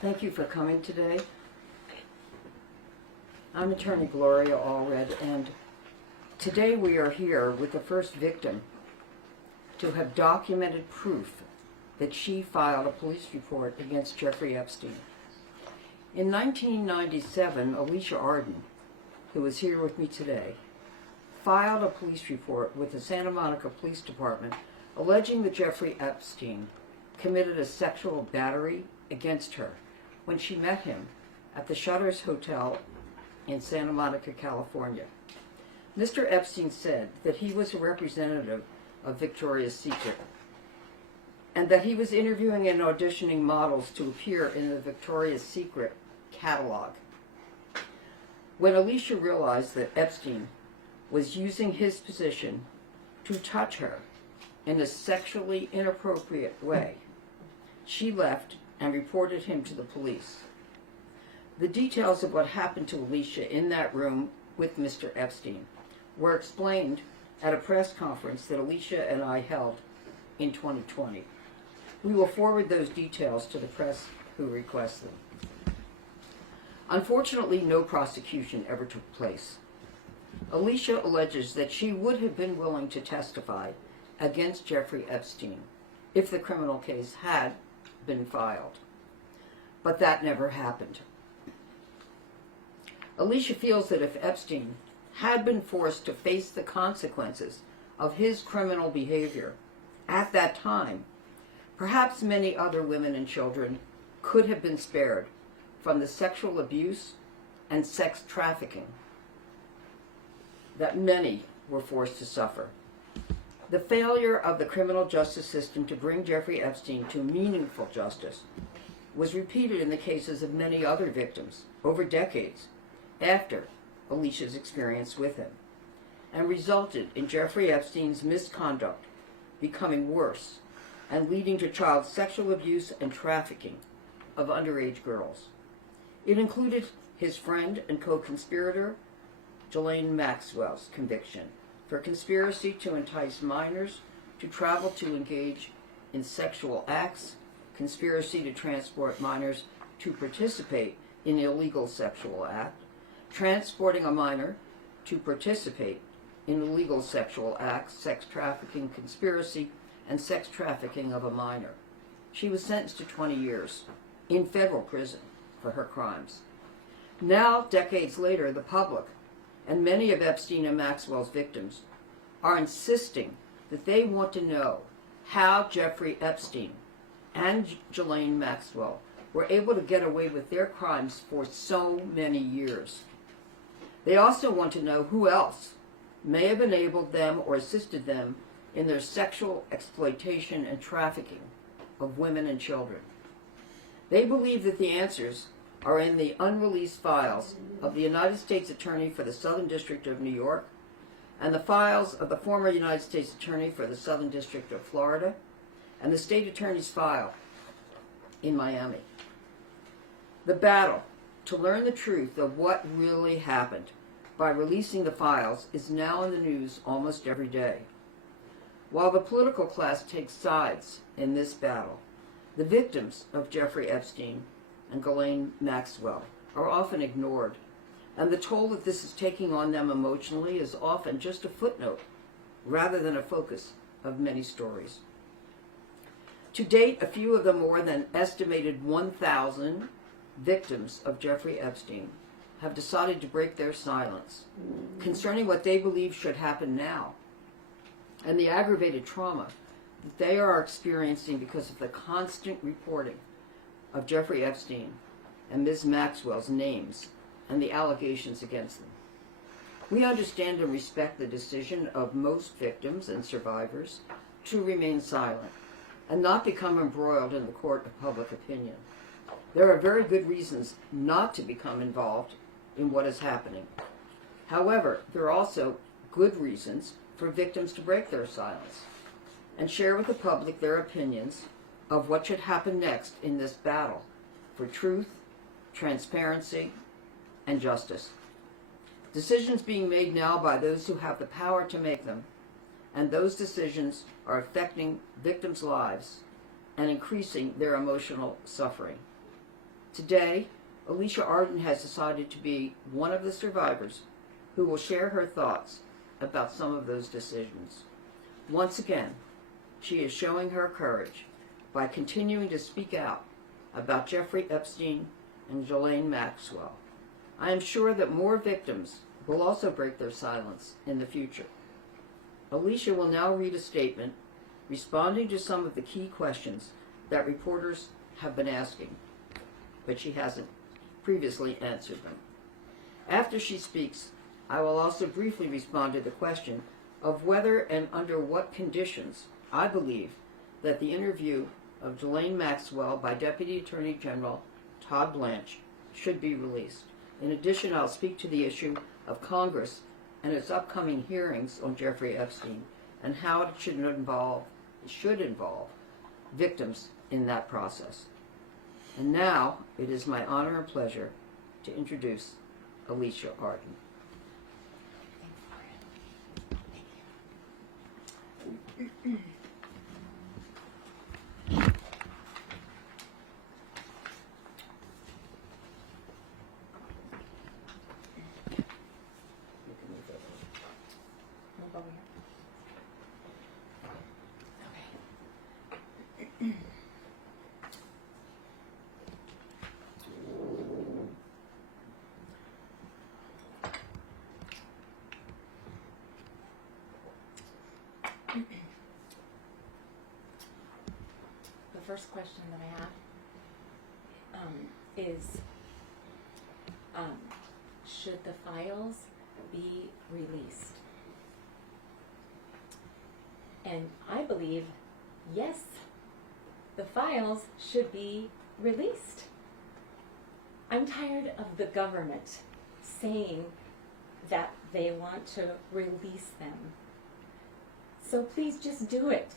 Thank you for coming today. I'm attorney Gloria Allred, and today we are here with the first victim to have documented proof that she filed a police report against Jeffrey Epstein. In 1997, Alicia Arden, who is here with me today, filed a police report with the Santa Monica Police Department alleging that Jeffrey Epstein committed a sexual battery against her when she met him at the Shutters Hotel in Santa Monica, California. Mr. Epstein said that he was a representative of Victoria's Secret and that he was interviewing and auditioning models to appear in the Victoria's Secret catalog. When Alicia realized that Epstein was using his position to touch her in a sexually inappropriate way, she left and reported him to the police. The details of what happened to Alicia in that room with Mr. Epstein were explained at a press conference that Alicia and I held in 2020. We will forward those details to the press who request them. Unfortunately, no prosecution ever took place. Alicia alleges that she would have been willing to testify against Jeffrey Epstein if the criminal case had been filed, but that never happened. Alicia feels that if Epstein had been forced to face the consequences of his criminal behavior at that time, perhaps many other women and children could have been spared from the sexual abuse and sex trafficking that many were forced to suffer. The failure of the criminal justice system to bring Jeffrey Epstein to meaningful justice was repeated in the cases of many other victims over decades after Alicia's experience with him, and resulted in Jeffrey Epstein's misconduct becoming worse and leading to child sexual abuse and trafficking of underage girls. It included his friend and co-conspirator, Ghislaine Maxwell's conviction for conspiracy to entice minors to travel to engage in sexual acts, conspiracy to transport minors to participate in illegal sexual act, transporting a minor to participate in illegal sexual acts, sex trafficking conspiracy, and sex trafficking of a minor. She was sentenced to 20 years in federal prison for her crimes. Now, decades later, the public and many of Epstein and Maxwell's victims are insisting that they want to know how Jeffrey Epstein and Ghislaine Maxwell were able to get away with their crimes for so many years. They also want to know who else may have enabled them or assisted them in their sexual exploitation and trafficking of women and children. They believe that the answers are in the unreleased files of the United States Attorney for the Southern District of New York and the files of the former United States Attorney for the Southern District of Florida and the State Attorney's file in Miami. The battle to learn the truth of what really happened by releasing the files is now in the news almost every day. While the political class takes sides in this battle, the victims of Jeffrey Epstein and Ghislaine Maxwell are often ignored, and the toll that this is taking on them emotionally is often just a footnote rather than a focus of many stories. To date, a few of the more than estimated 1,000 victims of Jeffrey Epstein have decided to break their silence concerning what they believe should happen now and the aggravated trauma that they are experiencing because of the constant reporting of Jeffrey Epstein and Ms. Maxwell's names and the allegations against them. We understand and respect the decision of most victims and survivors to remain silent and not become embroiled in the court of public opinion. There are very good reasons not to become involved in what is happening. However, there are also good reasons for victims to break their silence and share with the public their opinions of what should happen next in this battle for truth, transparency, and justice. Decisions being made now by those who have the power to make them, and those decisions are affecting victims' lives and increasing their emotional suffering. Today, Alicia Arden has decided to be one of the survivors who will share her thoughts about some of those decisions. Once again, she is showing her courage by continuing to speak out about Jeffrey Epstein and Ghislaine Maxwell. I am sure that more victims will also break their silence in the future. Alicia will now read a statement responding to some of the key questions that reporters have been asking, but she hasn't previously answered them. After she speaks, I will also briefly respond to the question of whether and under what conditions I believe that the interview of Ghislaine Maxwell by Deputy Attorney General Todd Blanche should be released. In addition, I'll speak to the issue of Congress and its upcoming hearings on Jeffrey Epstein and how it should involve victims in that process. And now it is my honor and pleasure to introduce Alicia Arden. The first question that I have is, should the files be released? And I believe, yes, the files should be released. I'm tired of the government saying that they want to release them. So please just do it.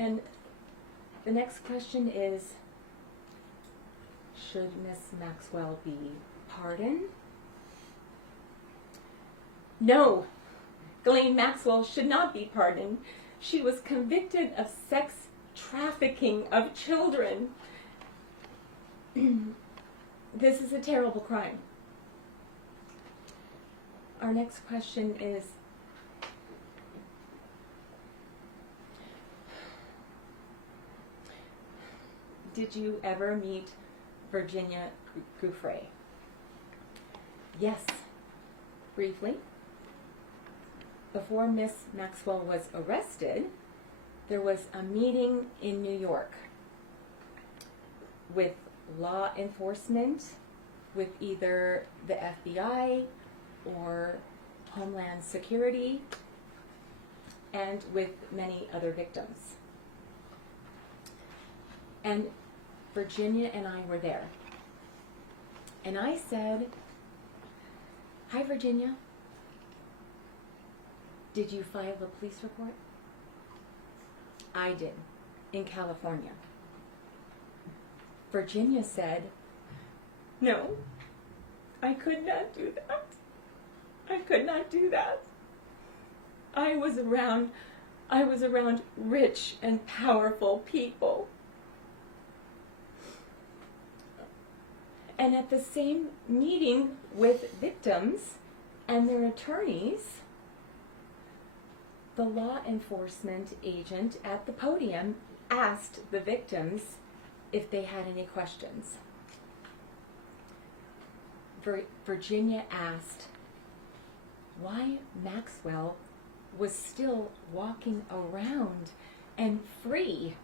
And the next question is, should Miss Maxwell be pardoned? No, Ghislaine Maxwell should not be pardoned. She was convicted of sex trafficking of children. This is a terrible crime. Our next question is, did you ever meet Virginia Giuffre? Yes, briefly. Before Miss Maxwell was arrested, there was a meeting in New York with law enforcement, with either the FBI or Homeland Security, and with many other victims. And Virginia and I were there. And I said, "Hi, Virginia. Did you file a police report?" I did, in California. Virginia said, "No, I could not do that. I could not do that. I was around rich and powerful people." And at the same meeting with victims and their attorneys, the law enforcement agent at the podium asked the victims if they had any questions. Virginia asked why Maxwell was still walking around and free.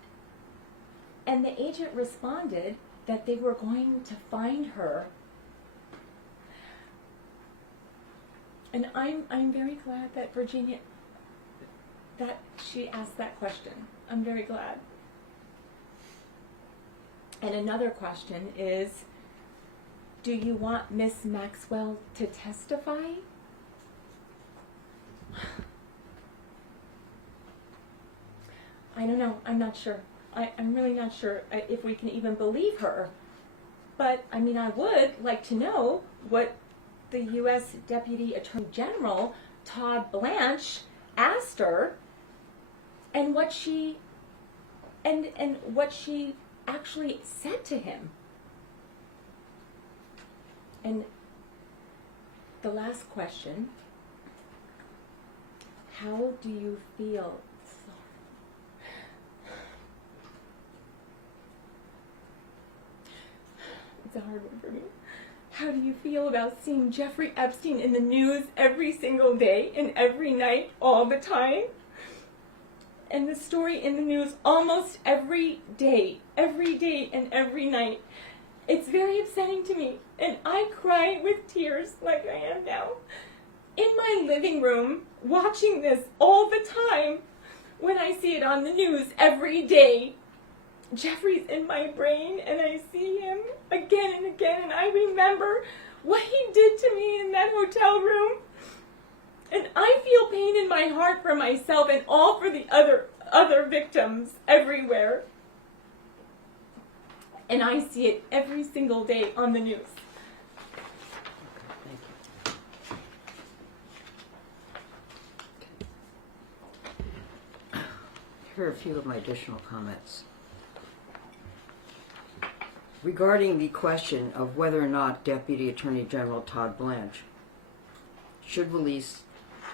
And the agent responded that they were going to find her. And I'm very glad that Virginia, that she asked that question. I'm very glad. And another question is, do you want Miss Maxwell to testify? I don't know. I'm not sure. I'm really not sure if we can even believe her. But, I mean, I would like to know what the U.S. Deputy Attorney General, Todd Blanche, asked her, and what she actually said to him. And the last question, how do you feel? It's a hard one for me. How do you feel about seeing Jeffrey Epstein in the news every single day and every night, all the time? And the story in the news almost every day and every night. It's very upsetting to me, and I cry with tears like I am now. In my living room, watching this all the time, when I see it on the news every day, Jeffrey's in my brain, and I see him again and again, and I remember what he did to me in that hotel room. And I feel pain in my heart for myself and all for the other victims everywhere. And I see it every single day on the news. Thank you. Here are a few of my additional comments. Regarding the question of whether or not Deputy Attorney General Todd Blanche should release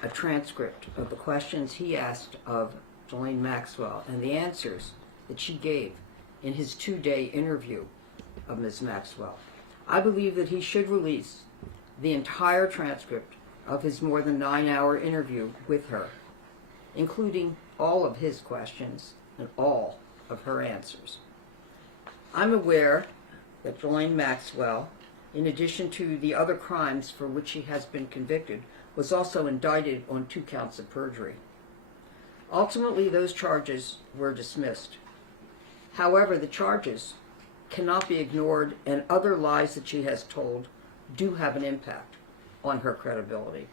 a transcript of the questions he asked of Ghislaine Maxwell and the answers that she gave in his 2-day interview of Ms. Maxwell, I believe that he should release the entire transcript of his more than 9-hour interview with her, including all of his questions and all of her answers. I'm aware that Ghislaine Maxwell, in addition to the other crimes for which she has been convicted, was also indicted on 2 counts of perjury. Ultimately, those charges were dismissed. However, the charges cannot be ignored, and other lies that she has told do have an impact on her credibility,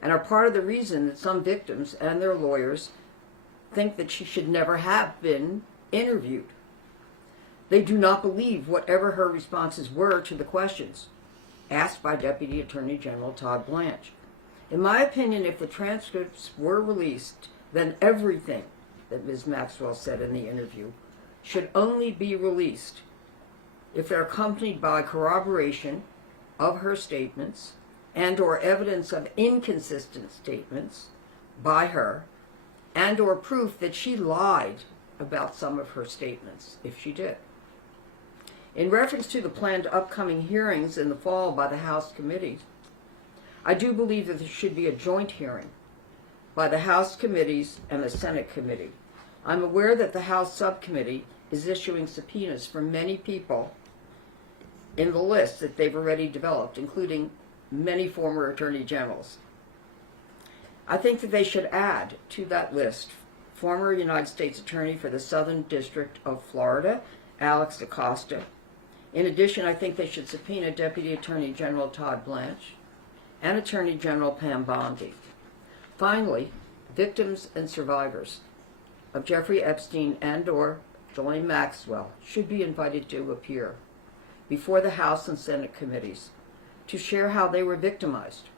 and are part of the reason that some victims and their lawyers think that she should never have been interviewed. They do not believe whatever her responses were to the questions asked by Deputy Attorney General Todd Blanche. In my opinion, if the transcripts were released, then everything that Ms. Maxwell said in the interview should only be released if they're accompanied by corroboration of her statements and or evidence of inconsistent statements by her and or proof that she lied about some of her statements, if she did. In reference to the planned upcoming hearings in the fall by the House committees, I do believe that there should be a joint hearing by the House committees and the Senate committee. I'm aware that the House subcommittee is issuing subpoenas for many people in the list that they've already developed, including many former attorney generals. I think that they should add to that list former United States Attorney for the Southern District of Florida, Alex Acosta. In addition, I think they should subpoena Deputy Attorney General Todd Blanche and Attorney General Pam Bondi. Finally, victims and survivors of Jeffrey Epstein and or Ghislaine Maxwell should be invited to appear before the House and Senate committees to share how they were victimized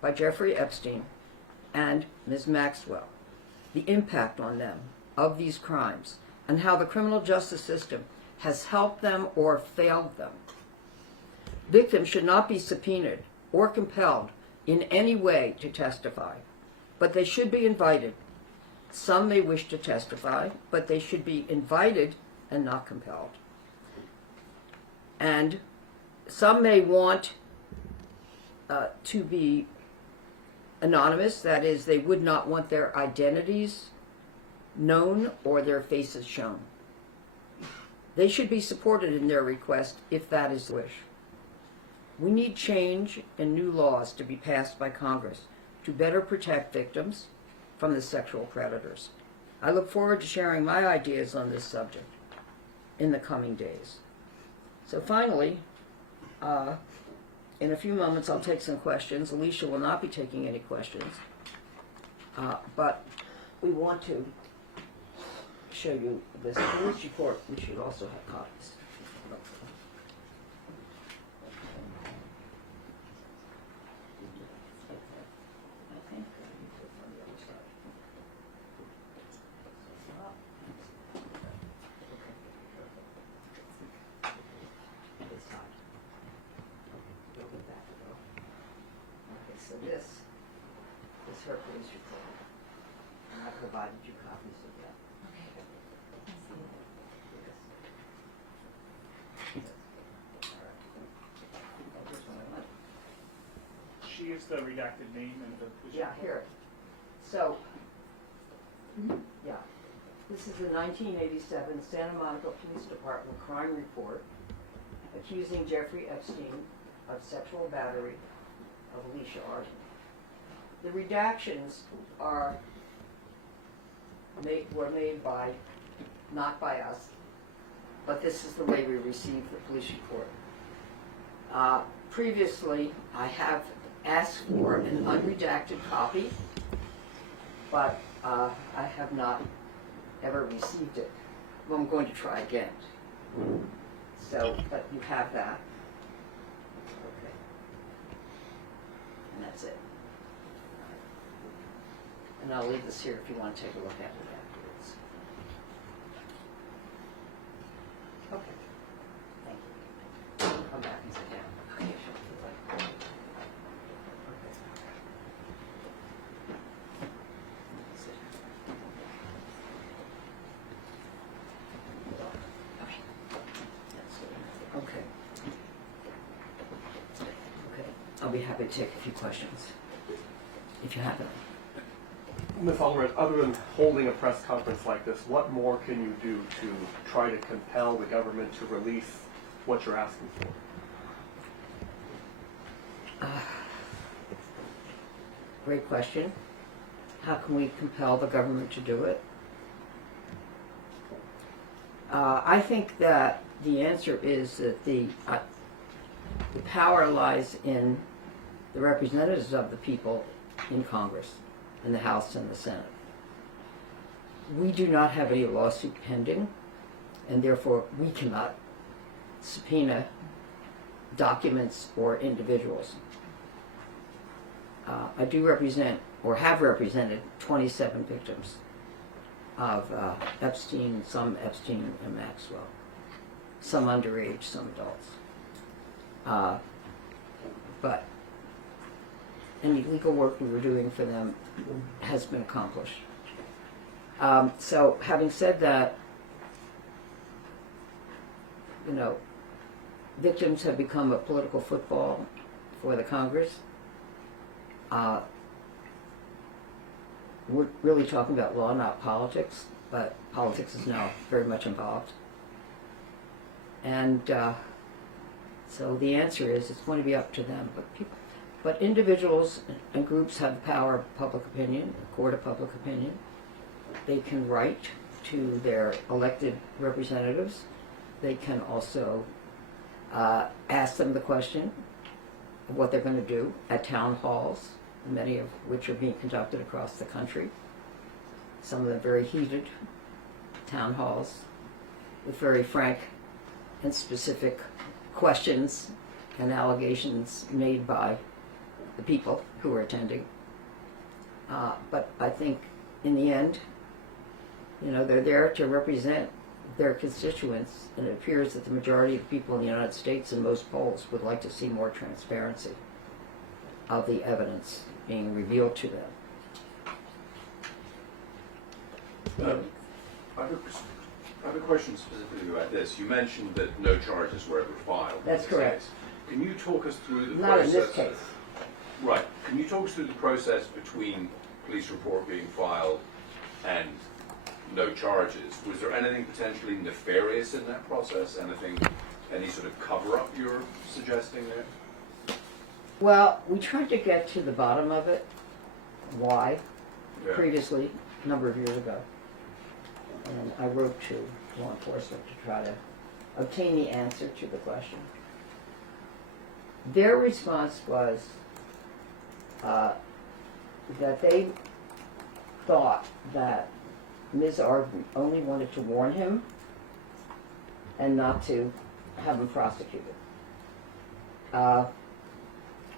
by Jeffrey Epstein and Ms. Maxwell, the impact on them of these crimes, and how the criminal justice system has helped them or failed them. Victims should not be subpoenaed or compelled in any way to testify, but they should be invited. Some may wish to testify, but they should be invited and not compelled. And some may want to be anonymous, that is, they would not want their identities known or their faces shown. They should be supported in their request if that is the wish. We need change and new laws to be passed by Congress to better protect victims from the sexual predators. I look forward to sharing my ideas on this subject in the coming days. So finally, in a few moments I'll take some questions. Alicia will not be taking any questions, but we want to show you this police report, which you also have copies. is her police report. And I provided you copies of that. Okay. I see it. Yes. All right. That was what I want. She is the redacted name and the police Yeah, report. here. So, yeah, this is a 1987 Santa Monica Police Department crime report accusing Jeffrey Epstein of sexual battery of Alicia Arden. The redactions were made by, not by us, but this is the way we received the police report. Previously, I have asked for an unredacted copy, but I have not ever received it. Well, I'm going to try again. So, but you have that. Okay. And that's it. And I'll leave this here if you want to take a look at it afterwards. Okay. Thank you. Come back and sit down. Okay. Okay. Okay. I'll be happy to take a few questions, if you have them. Ms. Allred, other than holding a press conference like this, what more can you do to try to compel the government to release what you're asking for? Great question. How can we compel the government to do it? I think that the answer is that the power lies in the representatives of the people in Congress, in the House and the Senate. We do not have any lawsuit pending, and therefore we cannot subpoena documents or individuals. I do represent, or have represented, 27 victims of Epstein, some Epstein and Maxwell, some underage, some adults. But any legal work we were doing for them has been accomplished. So having said that, you know, victims have become a political football for the Congress. We're really talking about law, not politics, but politics is now very much involved. And so the answer is it's going to be up to them. But individuals and groups have the power of public opinion, the court of public opinion. They can write to their elected representatives. They can also ask them the question of what they're going to do at town halls, many of which are being conducted across the country. Some of them very heated town halls with very frank and specific questions and allegations made by the people who are attending. But I think in the end, you know, they're there to represent their constituents, and it appears that the majority of people in the United States in most polls would like to see more transparency of the evidence being revealed to them. I have a question specifically about this. You mentioned that no charges were ever filed. That's correct. Can you talk us through the Not process? in this case. Right. Can you talk us through the process between police report being filed and no charges? Was there anything potentially nefarious in that process? Any sort of cover-up you're suggesting there? Well, we tried to get to the bottom of it, why, Yeah. previously, a number of years ago. And I wrote to law enforcement to try to obtain the answer to the question. Their response was that they thought that Ms. Arden only wanted to warn him and not to have him prosecuted.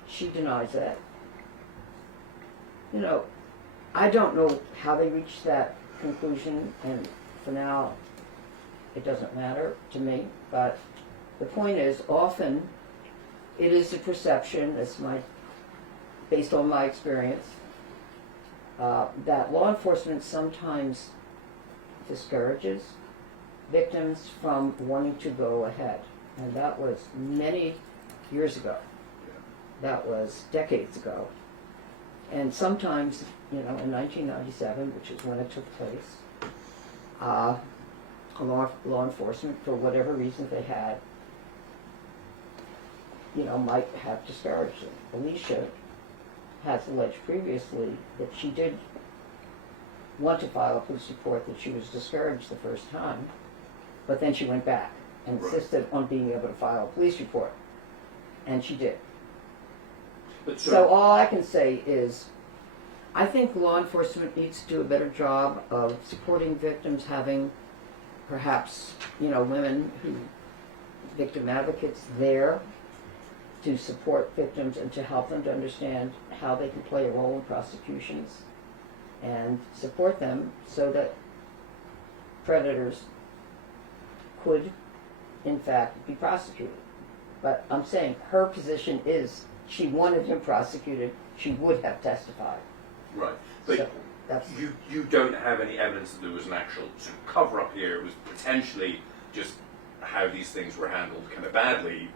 She denies that. You know, I don't know how they reached that conclusion, and for now, it doesn't matter to me, but the point is, often, it is a perception, based on my experience, that law enforcement sometimes discourages victims from wanting to go ahead. And that was many years ago. That was decades ago. And sometimes, in 1997, which is when it took place, law enforcement, for whatever reasons they had, might have discouraged them. Alicia has alleged previously that she did want to file a police report, that she was discouraged the first time, but then she went back and insisted on being able to file a police report. And she did. But So all I can say is, I think law enforcement needs to do a better job of supporting victims, having perhaps, women who, victim advocates there to support victims and to help them to understand how they can play a role in prosecutions and support them so that predators could, in fact, be prosecuted. But I'm saying her position is she wanted him prosecuted, she would have testified. right, but So that's, you don't have any evidence that there was an actual sort of cover-up here. It was potentially just how these things were handled kind of badly,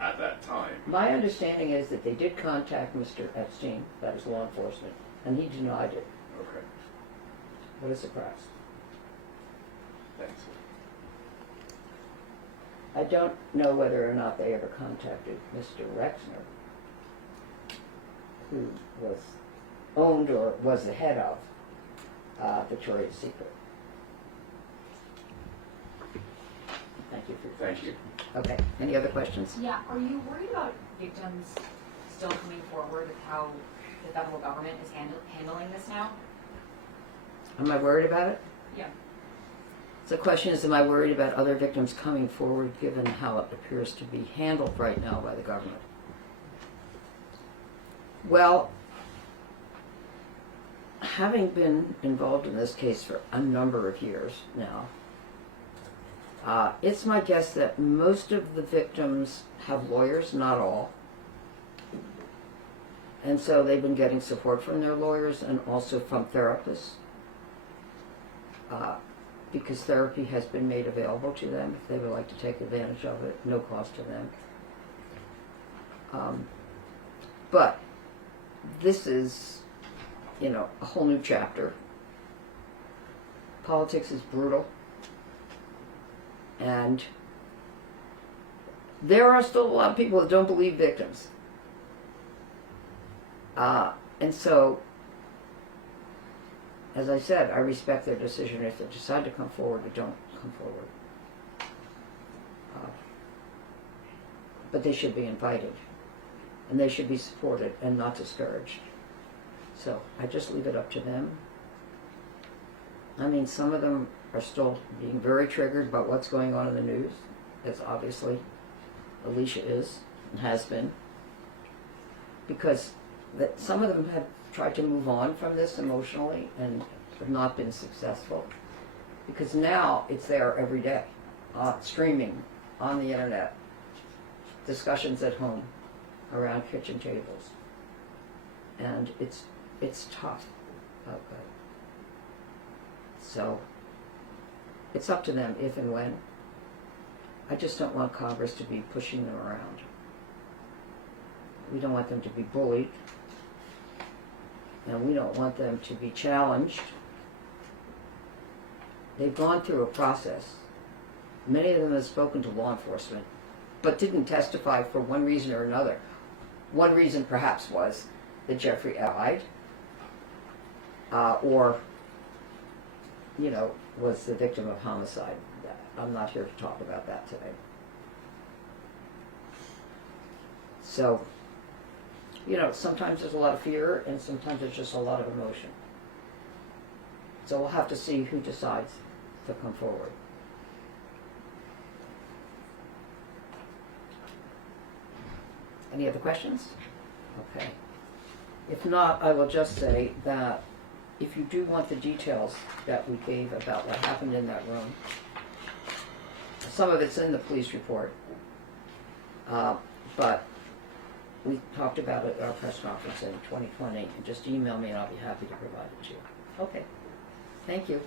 at that time. my understanding is that they did contact Mr. Epstein, that was law enforcement, and he denied it. Okay, What a surprise. thanks. I don't know whether or not they ever contacted Mr. Rexner, who was owned or was the head of Victoria's Secret. Thank you for your Thank you. Okay, any other questions? Yeah, are you worried about victims still coming forward with how the federal government is handling this now? Am I worried about it? Yeah. So the question is, am I worried about other victims coming forward given how it appears to be handled right now by the government? Well, having been involved in this case for a number of years now, it's my guess that most of the victims have lawyers, not all. And so they've been getting support from their lawyers and also from therapists. Because therapy has been made available to them if they would like to take advantage of it, no cost to them. But this is, a whole new chapter. Politics is brutal. And there are still a lot of people that don't believe victims. And so, as I said, I respect their decision if they decide to come forward or don't come forward. But they should be invited. And they should be supported and not discouraged. So I just leave it up to them. I mean, some of them are still being very triggered by what's going on in the news, as obviously Alicia is and has been. Because some of them have tried to move on from this emotionally and have not been successful. Because now it's there every day, streaming on the internet, discussions at home, around kitchen tables. And it's tough out there. So it's up to them if and when. I just don't want Congress to be pushing them around. We don't want them to be bullied. And we don't want them to be challenged. They've gone through a process. Many of them have spoken to law enforcement, but didn't testify for one reason or another. One reason perhaps was that Jeffrey lied, or, was the victim of homicide. I'm not here to talk about that today. So, sometimes there's a lot of fear and sometimes there's just a lot of emotion. So we'll have to see who decides to come forward. Any other questions? Okay. If not, I will just say that if you do want the details that we gave about what happened in that room, some of it's in the police report, but we talked about it at our press conference in 2020, and just email me and I'll be happy to provide it to you. Okay, thank you.